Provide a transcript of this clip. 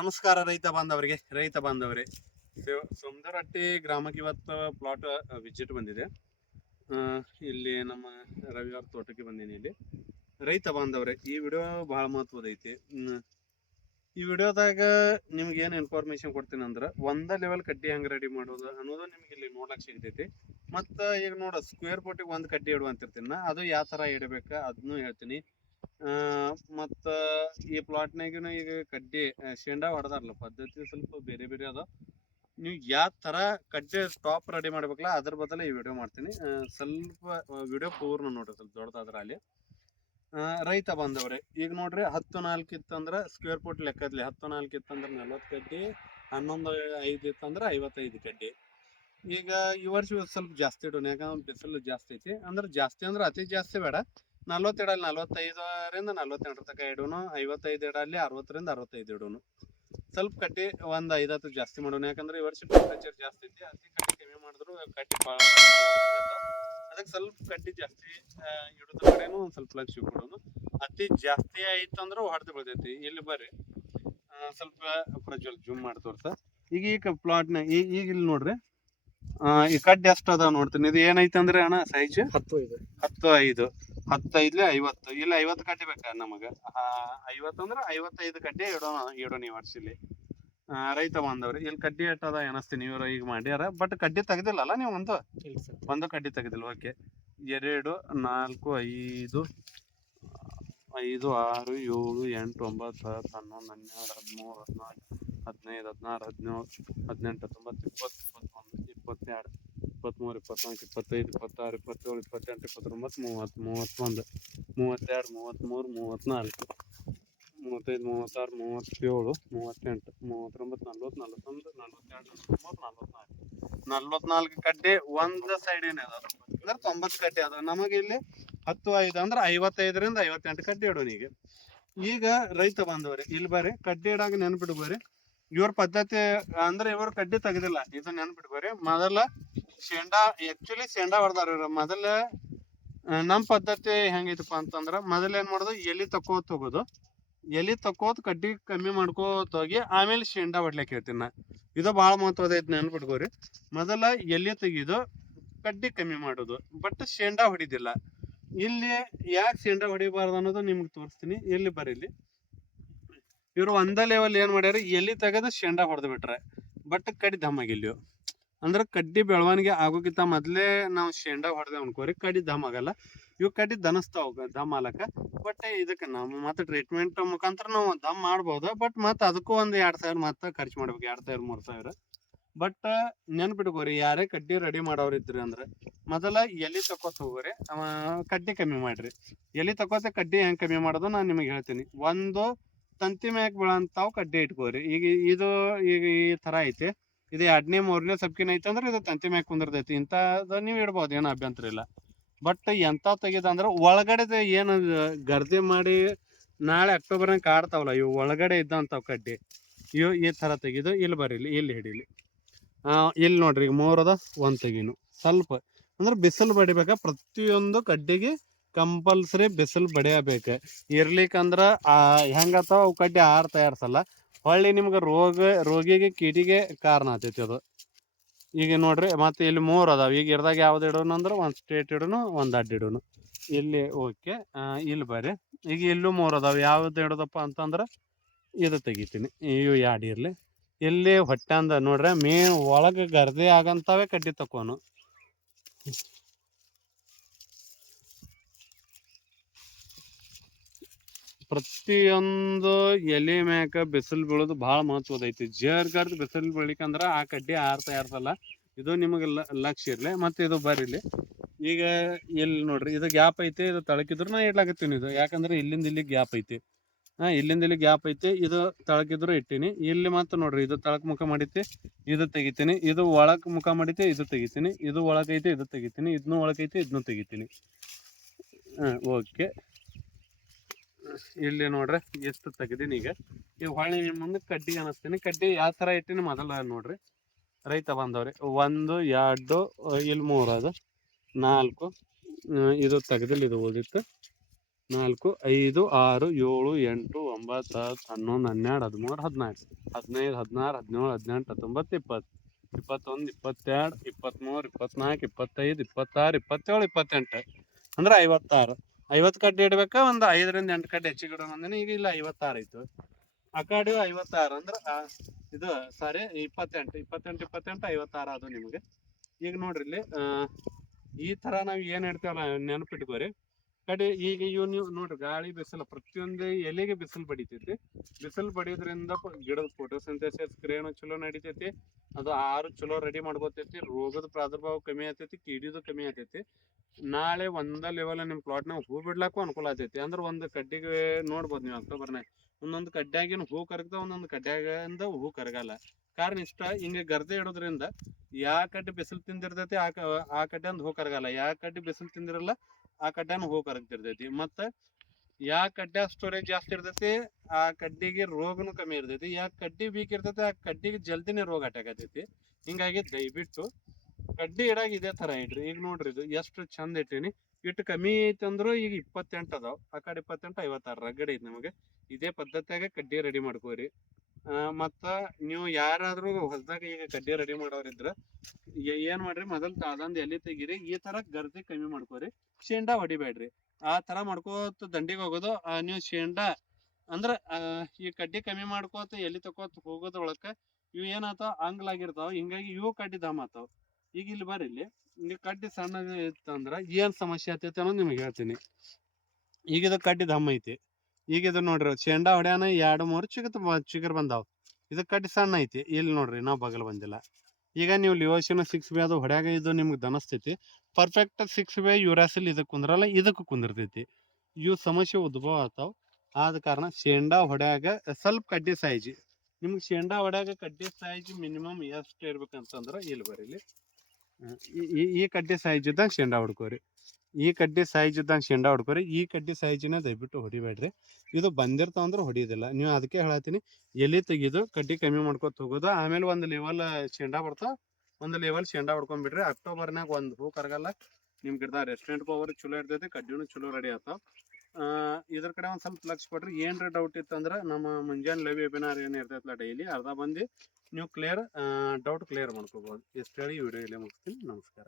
ನಮಸ್ಕಾರ ರೈತ ಬಾಂಧವರೇ ಸುಂದರಹಟ್ಟಿ ಗ್ರಾಮಕ್ಕೆ ಇವತ್ತು ಪ್ಲಾಟ್ ವಿಸಿಟ್ ಬಂದಿದೆ. ಇಲ್ಲಿ ನಮ್ಮ ರವಿವಾರ ತೋಟಕ್ಕೆ ಬಂದೀನಿ. ಇಲ್ಲಿ ರೈತ ಬಾಂಧವರೇ, ಈ ವಿಡಿಯೋ ಬಹಳ ಮಹತ್ವದೈತಿ. ಈ ವಿಡಿಯೋದಾಗ ನಿಮ್ಗೆ ಏನು ಇನ್ಫಾರ್ಮೇಶನ್ ಕೊಡ್ತೀನಿ ಅಂದ್ರೆ, ಒಂದ ಲೆವೆಲ್ ಕಡ್ಡಿ ಹೆಂಗೆ ರೆಡಿ ಮಾಡೋದು ಅನ್ನೋದು ನಿಮ್ಗೆ ಇಲ್ಲಿ ನೋಡ್ಲಕ್ಕೆ ಸಿಗ್ತೈತಿ. ಮತ್ತು ಈಗ ನೋಡ, ಸ್ಕ್ವೇರ್ ಫುಟಿಗೆ ಒಂದು ಕಡ್ಡಿ ಇಡುವಂತಿರ್ತೀನಿ, ಅದು ಯಾವ ಥರ ಇಡಬೇಕು ಅದನ್ನು ಹೇಳ್ತೀನಿ. ಮತ್ತ ಈ ಪ್ಲಾಟ್ನಾಗಿನ ಈಗ ಕಡ್ಡಿ ಶೇಂಡಾ ಹೊಡೆದಾರಲ್ಲ, ಪದ್ಧತಿ ಸ್ವಲ್ಪ ಬೇರೆ ಬೇರೆ ಅದ. ನೀವು ಯಾವ ತರ ಕಡ್ಡಿ ಟಾಪ್ ರೆಡಿ ಮಾಡ್ಬೇಕಲ್ಲ ಅದ್ರ ಬದಲು ಈ ವಿಡಿಯೋ ಮಾಡ್ತೀನಿ. ಸ್ವಲ್ಪ ವಿಡಿಯೋ ಪೂರ್ಣ ನೋಡ್ರಿ, ಸ್ವಲ್ಪ ದೊಡ್ಡದಾದ್ರ ಅಲ್ಲಿ. ರೈತ ಬಾಂಧವ್ರೆ, ಈಗ ನೋಡ್ರಿ 10-4 ಇತ್ತಂದ್ರ ಸ್ಕ್ವೇರ್ ಫುಟ್ ಲೆಕ್ಕದ್ಲಿ 10-4 ಇತ್ತಂದ್ರ 40 ಕಡ್ಡಿ, 11-5 ಇತ್ತಂದ್ರ 55 ಕಡ್ಡಿ. ಈಗ ಈ ವರ್ಷ ಸ್ವಲ್ಪ ಜಾಸ್ತಿ ಇಡೋಣ, ಯಾಕಂದ್ರೆ ಬಿಸಿಲು ಜಾಸ್ತಿ ಐತಿ. ಅಂದ್ರೆ ಜಾಸ್ತಿ ಅಂದ್ರೆ ಅತಿ ಜಾಸ್ತಿ ಬೇಡ, 40 ಇಡಲ್ಲಿ 45ರಿಂದ 48 ತನಕ ಇಡೋನು, 55 ಇಡಲ್ಲಿ 60ರಿಂದ 65 ಇಡೋನು. ಸ್ವಲ್ಪ ಕಡ್ಡಿ ಒಂದು 5-10 ಜಾಸ್ತಿ ಮಾಡೋಣ, ಯಾಕಂದ್ರೆ ಈ ವರ್ಷ ಟೆಂಪರೇಚರ್ ಜಾಸ್ತಿ ಐತಿ. ಅತಿ ಕಡ್ಡಿ ಕಮ್ಮಿ ಮಾಡಿದ್ರು ಕಡ್ಡಿ ಅದಕ್ಕೆ ಸ್ವಲ್ಪ ಕಡ್ಡಿ ಜಾಸ್ತಿ ಇಡೋದ್ರ ಕಡೆನೂ ಒಂದು ಸ್ವಲ್ಪ ಲಕ್ಷ ಕೊಡೋನು. ಅತಿ ಜಾಸ್ತಿ ಆಯ್ತಂದ್ರೆ ಹೊಡೆದು ಬಿಡ್ತೈತಿ. ಇಲ್ಲಿ ಬರ್ರಿ, ಸ್ವಲ್ಪ ಪ್ರಜ್ವಲ್ ಜೂಮ್ ಮಾಡಿ ತೋರ್ಸ. ಈಗ ಪ್ಲಾಟ್ನ ಈಗ ಇಲ್ಲಿ ನೋಡ್ರಿ, ಈ ಕಡ್ಡಿ ಎಷ್ಟು ಅದಾವ ನೋಡ್ತೀನಿ. ಇದು ಏನೈತೆ ಅಂದ್ರೆ ಅಣ್ಣ ಸೈಜ್ 10-5 10-5 50. ಇಲ್ಲ 50 ಕಡ್ಡಿ ಬೇಕಾ ನಮಗ? 50 ಅಂದ್ರೆ 55 ಕಡ್ಡಿ ಇಡೋಣ ಈ ವರ್ಷ ಇಲ್ಲಿ. ರೈತ ಬಾಂಧವ್ರಿ, ಇಲ್ಲಿ ಕಡ್ಡಿ ಎಟ್ಟದ ಎನಸ್ತೀನಿ, ಇವ್ರು ಈಗ ಮಾಡ್ಯಾರ. ಬಟ್ ಕಡ್ಡಿ ತೆಗ್ದಿಲ್ಲಲ್ಲ ನೀವು? ಒಂದು ಕಡ್ಡಿ ತೆಗ್ದಿಲ್ಲ. ಓಕೆ, 2 4 5 5 6 7 8 9 10 11 12 13 14 15 16 17 18 19 20 21 22 23 24 25 26 27 28 29 30 31 32 34 35 36 37 38 39 40 41 44 ಕಡ್ಡಿ ಒಂದು ಸೈಡ್ ಏನಿದೆ ಅಂದ್ರೆ 90 ಕಡ್ಡಿ ಅದ. ನಮಗೆ ಇಲ್ಲಿ 10-5 ಅಂದ್ರೆ 55ರಿಂದ 58 ಕಡ್ಡಿ ಇಡೋಣ. ಈಗ ರೈತ ಬಾಂಧವರೇ, ಇಲ್ಲಿ ಬರ್ರಿ, ಕಡ್ಡಿ ಇಡಾಗ ನೆನ್ಪಿಡ್ಬೋರಿ ಇವ್ರ ಪದ್ಧತಿ ಅಂದ್ರೆ ಇವ್ರ ಕಡ್ಡಿ ತೆಗ್ದಿಲ್ಲ, ಇದು ನೆನ್ಪಿಡ್ಬೋರಿ. ಮೊದಲ ಆಕ್ಚುಲಿ ಶೇಂಡಾ ಹೊಡೆದಾರ ಇವ್ರ. ಮೊದಲ ನಮ್ಮ ಪದ್ಧತಿ ಹೆಂಗೈತಪ್ಪ ಅಂತಂದ್ರ, ಮೊದಲ ಏನ್ ಮಾಡೋದು, ಎಲಿ ತಕ್ಕೋತ ಹೋಗೋದು. ಎಲಿ ತಕ್ಕೋತ ಕಡ್ಡಿ ಕಮ್ಮಿ ಮಾಡ್ಕೋತ ಹೋಗಿ ಆಮೇಲೆ ಶೇಂಡಾ ಹೊಡ್ಲಿಕ್ಕೆ ಹೇಳ್ತೀನಿ. ಇದು ಬಹಳ ಮಹತ್ವದ ಐತಿ, ನೆನ್ಪಿಟ್ಕೋರಿ. ಮೊದಲ ಎಲಿ ತೆಗಿದು ಕಡ್ಡಿ ಕಮ್ಮಿ ಮಾಡೋದು, ಬಟ್ ಶೇಂಡಾ ಹೊಡಿದಿಲ್ಲ. ಇಲ್ಲಿ ಯಾಕೆ ಶೇಂಡಾ ಹೊಡಿಬಾರ್ದು ಅನ್ನೋದು ನಿಮ್ಗೆ ತೋರಿಸ್ತೀನಿ. ಎಲ್ಲಿ ಬರೀಲಿ, ಇವ್ರು ಒಂದ ಲೆವೆಲ್ ಏನ್ ಮಾಡ್ಯಾರ, ಎಲಿ ತೆಗೆದು ಶೇಂಡಾ ಹೊಡೆದು ಬಿಟ್ರೆ, ಬಟ್ ಕಡ್ಡಿ ದಮ್ ಆಗಿಲ್ಲ. ಅಂದ್ರೆ ಕಡ್ಡಿ ಬೆಳವಣಿಗೆ ಆಗೋಕ್ಕಿಂತ ಮೊದಲೇ ನಾವು ಶೇಂಡಾ ಹೊಡೆದೆ ಅನ್ಕೋರಿ, ಕಡ್ಡಿ ದಮ್ ಆಗಲ್ಲ. ಇವು ಕಡ್ಡಿ ದನಸ್ತಾವ ದಮ್ ಆಲಕ್ಕ. ಬಟ್ ಇದಕ್ಕೆ ನಾವು ಮತ್ತೆ ಟ್ರೀಟ್ಮೆಂಟ್ ಮುಖಾಂತರ ನಾವು ದಮ್ ಮಾಡ್ಬೋದು. ಬಟ್ ಮತ್ತೆ ಅದಕ್ಕೂ ಒಂದು 2000 ಮತ್ತೆ ಖರ್ಚು ಮಾಡ್ಬೇಕು, 2000-3000. ಬಟ್ ನೆನ್ಪಿಟ್ಕೋರಿ, ಯಾರೇ ಕಡ್ಡಿ ರೆಡಿ ಮಾಡೋರಿದ್ರಿ ಅಂದ್ರೆ ಮೊದಲ ಎಲಿ ತಕೋತ ಹೋಗ್ರಿ, ಕಡ್ಡಿ ಕಮ್ಮಿ ಮಾಡ್ರಿ. ಎಲಿ ತಕೋತ ಕಡ್ಡಿ ಹೆಂಗೆ ಕಮ್ಮಿ ಮಾಡೋದು ನಾನು ನಿಮಗೆ ಹೇಳ್ತೀನಿ. ಒಂದು ತಂತಿ ಮ್ಯಾಕ್ ಬೀಳಂತಾವ್ ಕಡ್ಡಿ ಇಟ್ಕೋರಿ. ಈಗ ಈ ಥರ ಐತಿ, ಇದು 2ನೇ-3ನೇ ಸಬ್ಕಿನ ಐತೆ ಅಂದ್ರೆ ಇದು ತಂತಿ ಮ್ಯಾಕ್ ಕುಂದಿರ್ತೈತಿ. ಇಂಥದ್ದು ನೀವು ಇಡ್ಬೋದು, ಏನು ಅಭ್ಯಂತರ ಇಲ್ಲ. ಬಟ್ ಎಂತ ತೆಗಿದಂದ್ರೆ ಒಳಗಡೆ ಏನು ಗರ್ದೆ ಮಾಡಿ ನಾಳೆ ಅಕ್ಟೋಬರ್ನಾಗ ಕಾಡ್ತಾವಲ್ಲ, ಇವು ಒಳಗಡೆ ಇದ್ದಂಥವು ಕಡ್ಡಿ ಇವು ಈ ಥರ ತೆಗೆದು ಇಲ್ಲಿ ಬರೀಲಿ, ಇಲ್ಲಿ ಹಿಡೀಲಿ. ಇಲ್ಲಿ ನೋಡ್ರಿ, ಈಗ 3 ಅದ, 1 ತೆಗೀನು. ಸ್ವಲ್ಪ ಅಂದ್ರೆ ಬಿಸಿಲು ಬಡಿಬೇಕ, ಪ್ರತಿಯೊಂದು ಕಡ್ಡಿಗೆ ಕಂಪಲ್ಸರಿ ಬಿಸಿಲು ಬಡಿಯಬೇಕು. ಇರ್ಲಿಕ್ಕಂದ್ರೆ ಹೆಂಗತ್ತಾವ ಅವು ಕಡ್ಡಿ ತಯಾರಿಸಲ್ಲ, ಹೊಳ್ಳಿ ನಿಮ್ಗೆ ರೋಗಿಗೆ ಕೀಟಿಗೆ ಕಾರಣ ಆಗ್ತೈತಿ ಅದು. ಈಗ ನೋಡ್ರಿ, ಮತ್ತೆ ಇಲ್ಲಿ 3 ಅದಾವ. ಈಗ ಇರ್ದಾಗ ಯಾವ್ದು ಇಡೋನು ಅಂದ್ರೆ, ಒಂದು ಸ್ಟ್ರೇಟ್ ಇಡೋನು, ಒಂದು ಅಡ್ಡ ಇಡೋನು. ಇಲ್ಲಿ ಓಕೆ, ಇಲ್ಲಿ ಬರ್ರಿ. ಈಗ ಇಲ್ಲೂ 3 ಅದಾವ. ಯಾವ್ದು ಇಡೋದಪ್ಪ ಅಂತಂದ್ರೆ ಇದು ತೆಗಿತೀನಿ, ಇವು 2 ಇರಲಿ. ಇಲ್ಲಿ ಹೊಟ್ಟೆ ಅಂದ ನೋಡ್ರಿ, ಮೇನ್ ಒಳಗೆ ಗರ್ದೆ ಆಗಂತವೇ ಕಡ್ಡಿ ತಕೋನು. ಪ್ರತಿಯೊಂದು ಎಲೆ ಮ್ಯಾಕ ಬಿಸಿಲು ಬೀಳೋದು ಭಾಳ ಮಹತ್ವದ ಐತಿ. ಜರ್ಗರ್ದು ಬಿಸಿಲು ಬೀಳಿಕಂದ್ರೆ ಆ ಕಡ್ಡಿ ತಯಾರಿಸಲ್ಲ. ಇದು ನಿಮಗೆ ಲಕ್ಷ್ಯ ಇರಲಿ. ಮತ್ತೆ ಇದು ಬರೀಲಿ. ಈಗ ಇಲ್ಲಿ ನೋಡ್ರಿ, ಇದು ಗ್ಯಾಪ್ ಐತಿ, ಇದು ತಳಕಿದ್ರು ನಾ ಇಡ್ಲಾಕತ್ತೀನಿ. ಇದು ಯಾಕಂದ್ರೆ ಇಲ್ಲಿಂದ ಇಲ್ಲಿ ಗ್ಯಾಪ್ ಐತಿ, ಇಲ್ಲಿಂದ ಇಲ್ಲಿ ಗ್ಯಾಪ್ ಐತಿ. ಇದು ತಳಕಿದ್ರು ಇಟ್ಟೀನಿ. ಇಲ್ಲಿ ಮತ್ತೆ ನೋಡ್ರಿ, ಇದು ತಳಕ್ ಮುಖ ಮಾಡೈತಿ, ಇದು ತೆಗಿತೀನಿ. ಇದು ಒಳಕ್ ಮುಖ ಮಾಡೈತಿ, ಇದು ತೆಗಿತೀನಿ. ಇದು ಒಳಗೈತಿ, ಇದು ತೆಗಿತೀನಿ. ಇದನ್ನು ಒಳಗೈತಿ, ಇದನ್ನು ತೆಗಿತೀನಿ. ಓಕೆ, ಇಲ್ಲಿ ನೋಡ್ರಿ ಎಷ್ಟು ತೆಗ್ದೀನಿ. ಈಗ ಹೊಳ್ಳಿ ನಿಮ್ಮ ಮುಂದೆ ಕಡ್ಡಿ ಅನಿಸ್ತೀನಿ. ಕಡ್ಡಿ ಯಾವ ಥರ ಇಟ್ಟಿನಿ ಮೊದಲ ನೋಡ್ರಿ ರೈತ ಬಾಂಧವ್ರಿ. 1 2 ಇಲ್ಲಿ 3 ಅದು 4, ಇದು ತೆಗ್ದಿಲ್ಲ, ಇದು ಉಳಿದಿತ್ತು. 4 5 6 7 8 9 10 11 12 13 14 15 16 17 18 19 20 21 22 23 24 25 26 27 28 ಅಂದ್ರೆ 56. 50 ಕಡ್ಡಿ ಇಡ್ಬೇಕಾ ಒಂದು 5ರಿಂದ 8 ಕಡ್ಡಿ ಹೆಚ್ಚಿಗೆ ಇಡೋಣ ಅಂದ್ರೆ ಈಗ ಇಲ್ಲ 56 ಐತು. ಆ ಕಡೆ 56 ಅಂದ್ರೆ ಇದು ಸಾರಿ 28 28 28 56 ಅದು ನಿಮಗೆ. ಈಗ ನೋಡ್ರಿ ಇಲ್ಲಿ ಈ ತರ ನಾವು ಏನ್ ಹೇಳ್ತೇವಲ್ಲ ನೆನಪಿಟ್ಕೋರಿ. ಕಡೆ ಈಗ ಇವ್ ನೀವು ನೋಡ್ರಿ ಗಾಳಿ ಬಿಸಿಲು ಪ್ರತಿಯೊಂದು ಎಲೆಗೆ ಬಿಸಿಲು ಬಡಿತೈತಿ. ಬಿಸಿಲು ಬಡಿಯೋದ್ರಿಂದ ಗಿಡದ ಫೋಟೋಸಿಂಥೆಸಿಸ್ ಕ್ರಿಯೆನೂ ಚಲೋ ನಡಿತೈತಿ. ಅದು ಆಹಾರ ಚಲೋ ರೆಡಿ ಮಾಡ್ಕೋತೈತಿ. ರೋಗದ ಪ್ರಾದುರ್ಭಾವ ಕಮ್ಮಿ ಆಗ್ತೈತಿ, ಕೀಡಿದು ಕಮ್ಮಿ ಆಗ್ತೈತಿ. ನಾಳೆ ಒಂದ ಲೆವೆಲ್ ನಿಮ್ ಪ್ಲಾಟ್ನಾಗ ಹೂ ಬಿಡ್ಲಾಕು ಅನುಕೂಲ ಆಗ್ತೈತಿ. ಅಂದ್ರೆ ಒಂದು ಕಡ್ಡಿಗೆ ನೋಡ್ಬೋದು ನೀವು ಅಕ್ಟೋಬರ್ನಾಗ ಒಂದೊಂದು ಕಡ್ಡ್ಯಾಗಿನ ಹೂ ಕರಗ್ತಾವ, ಒಂದೊಂದು ಕಡ್ಡ್ಯಾಗಿಂದ ಹೂ ಕರಗಲ್ಲ. ಕಾರಣ ಇಷ್ಟ, ಹಿಂಗೆ ಗರ್ದೆ ಇಡೋದ್ರಿಂದ ಯಾ ಕಡ್ಡಿ ಬಿಸಿಲು ತಿಂದಿರ್ತೈತಿ ಆ ಕಡ್ಡಿಂದ ಹೂ ಕರಗಲ್ಲ. ಯಾ ಕಡ್ಡಿ ಬಿಸಿಲು ತಿಂದಿರಲ್ಲ ಆ ಕಡ್ಡ್ಯಾನ ಹೂ ಕರಗ್ತಿರ್ತೈತಿ. ಮತ್ತ ಯಾ ಕಡ್ಡ್ಯಾ ಸ್ಟೋರೇಜ್ ಜಾಸ್ತಿ ಇರ್ತೈತಿ ಆ ಕಡ್ಡಿಗೆ ರೋಗನು ಕಮ್ಮಿ ಇರ್ತೈತಿ. ಯಾ ಕಡ್ಡಿ ವೀಕ್ ಇರ್ತೈತಿ ಆ ಕಡ್ಡಿಗೆ ಜಲ್ದಿನೇ ರೋಗ ಅಟ್ಯಾಕ್ ಆತೈತಿ. ಹಿಂಗಾಗಿ ದಯವಿಟ್ಟು ಕಡ್ಡಿ ಇಡಾಗ ಇದೇ ತರ ಇಡ್ರಿ. ಈಗ ನೋಡ್ರಿ ಇದು ಎಷ್ಟು ಚಂದ ಇಟ್ಟೀನಿ. ಇಟ್ಟು ಕಮ್ಮಿ ಐತಿ ಅಂದ್ರು ಈಗ 28 ಅದಾವ. ಆ ಕಡೆ 28 56 ರಗಡ್ ಐತಿ ನಮಗೆ. ಇದೇ ಪದ್ಧತಿಯಾಗ ಕಡ್ಡಿ ರೆಡಿ ಮಾಡ್ಕೋರಿ. ಮತ್ತ ನೀವು ಯಾರಾದ್ರೂ ಹೊಸದಾಗ ಈಗ ಕಡ್ಡಿ ರೆಡಿ ಮಾಡೋರಿದ್ರ ಏನ್ ಮಾಡ್ರಿ, ಮೊದಲ್ ತಾದಂದ್ ಎಲೆ ತೆಗೀರಿ. ಈ ತರ ಗರ್ದಿ ಕಮ್ಮಿ ಮಾಡ್ಕೋರಿ. ಶೇಂಡಾ ಹೊಡಿಬೇಡ್ರಿ. ಆ ತರ ಮಾಡ್ಕೋತ ದಂಡಿಗೆ ಹೋಗೋದು. ನೀವು ಶೇಂಡಾ ಅಂದ್ರ ಈ ಕಡ್ಡಿ ಕಮ್ಮಿ ಮಾಡ್ಕೋತ ಎಲಿ ತಕೋತ ಹೋಗೋದ್ರೊಳಕ ಇವ್ ಏನಾತಾವ ಅಂಗ್ಲಾಗಿರ್ತಾವ. ಹಿಂಗಾಗಿ ಇವು ಕಡ್ಡಿ ದಮ್ ಆತಾವ. ಈಗ ಇಲ್ಲಿ ಬರ್ರಿ, ಇಲ್ಲಿ ನೀವು ಕಡ್ಡಿ ಸಣ್ಣ ಇತ್ತಂದ್ರ ಏನ್ ಸಮಸ್ಯೆ ಆತೈತಿ ಅನ್ನೋದು ನಿಮ್ಗೆ ಹೇಳ್ತೀನಿ. ಈಗ ಇದು ಕಡ್ಡಿ ದಮ್ ಐತಿ. ಈಗ ಇದು ನೋಡ್ರಿ ಶೇಂಡಾ ಹೊಡ್ಯಾನ 2-3 ಚಿಗರ್ ಬಂದಾವ್. ಇದು ಕಡ್ಡಿ ಸಣ್ಣ ಐತಿ. ಇಲ್ಲಿ ನೋಡ್ರಿ ನಾವು ಬಗಲ್ ಬಂದಿಲ್ಲ. ಈಗ ನೀವು ಲಿಯೋಸಿನ 6B ಅದು ಹೊಡ್ಯಾಗ ಇದು ನಿಮ್ಗೆ ದನಸ್ತೈತಿ. ಪರ್ಫೆಕ್ಟ್ 6B ಯುರಾಸಿಲ್ ಇದಕ್ಕೆ ಕುಂದ್ರಲ್ಲ, ಇದಕ್ಕೆ ಕುಂದಿರ್ತೈತಿ. ಇವು ಸಮಸ್ಯೆ ಉದ್ಭವ ಆತಾವ್. ಆದ ಕಾರಣ ಶೇಂಡಾ ಹೊಡ್ಯಾಗ ಸ್ವಲ್ಪ ಕಡ್ಡಿ ಸೈಜ್, ನಿಮ್ಗೆ ಶೇಂಡಾ ಹೊಡ್ಯಾಗ ಕಡ್ಡಿ ಸೈಜ್ ಮಿನಿಮಮ್ ಎಷ್ಟು ಇರ್ಬೇಕಂತಂದ್ರ ಇಲ್ಲಿ ಬರೀಲಿ. ಈ ಕಡ್ಡಿ ಸೈಜ್ ಇದ್ದಾಗ ಶೇಂಡಾ ಹೊಡ್ಕೋರಿ. ಈ ಕಡ್ಡಿ ಸೈಜ್ ಇದ್ದಂಗೆ ಶೇಂಡಾ ಹೊಡ್ಕೋರಿ. ಈ ಕಡ್ಡಿ ಸೈಜಿನ ದಯವಿಟ್ಟು ಹೊಡಿಬೇಡ್ರಿ. ಇದು ಬಂದಿರ್ತಾವ ಅಂದ್ರೆ ಹೊಡಿಯೋದಿಲ್ಲ. ನೀವು ಅದಕ್ಕೆ ಹೇಳತ್ತೀನಿ, ಎಲೆ ತೆಗೆದು ಕಡ್ಡಿ ಕಮ್ಮಿ ಮಾಡ್ಕೊತ ಹೋಗೋದು. ಆಮೇಲೆ ಒಂದು ಲೆವೆಲ್ ಶೇಂಡಾ ಬರ್ತಾವ, ಒಂದು ಲೆವೆಲ್ ಶೇಂಡಾ ಹೊಡ್ಕೊಂಡ್ಬಿಡ್ರಿ. ಅಕ್ಟೋಬರ್ನಾಗ ಒಂದು ಹೂ ಕರಗಲ್ಲ. ನಿಮ್ ಗಿಡದ ರೆಸ್ಟೋರೆಂಟ್ ಪವರ್ ಚಲೋ ಇರ್ತೈತಿ, ಕಡ್ಡಿನೂ ಚಲೋ ರೆಡಿ ಆತಾವ. ಇದ್ರ ಕಡೆ ಒಂದು ಸ್ವಲ್ಪ ಲಕ್ಷ ಕೊಡ್ರಿ. ಏನ್ರ ಡೌಟ್ ಇತ್ತಂದ್ರೆ ನಮ್ಮ ಮುಂಜಾನೆ ಲೈವ್ ವೆಬಿನಾರ್ ಏನು ಇರ್ತೈತಲ್ಲ ಡೈಲಿ ಅರ್ಧ ಬಂದು ನೀವು ಡೌಟ್ ಕ್ಲಿಯರ್ ಮಾಡ್ಕೋಬಹುದು. ಇಷ್ಟು ಹೇಳಿ ವಿಡಿಯೋ ಇಲ್ಲೇ ಮುಗಿಸ್ತೀನಿ. ನಮಸ್ಕಾರ.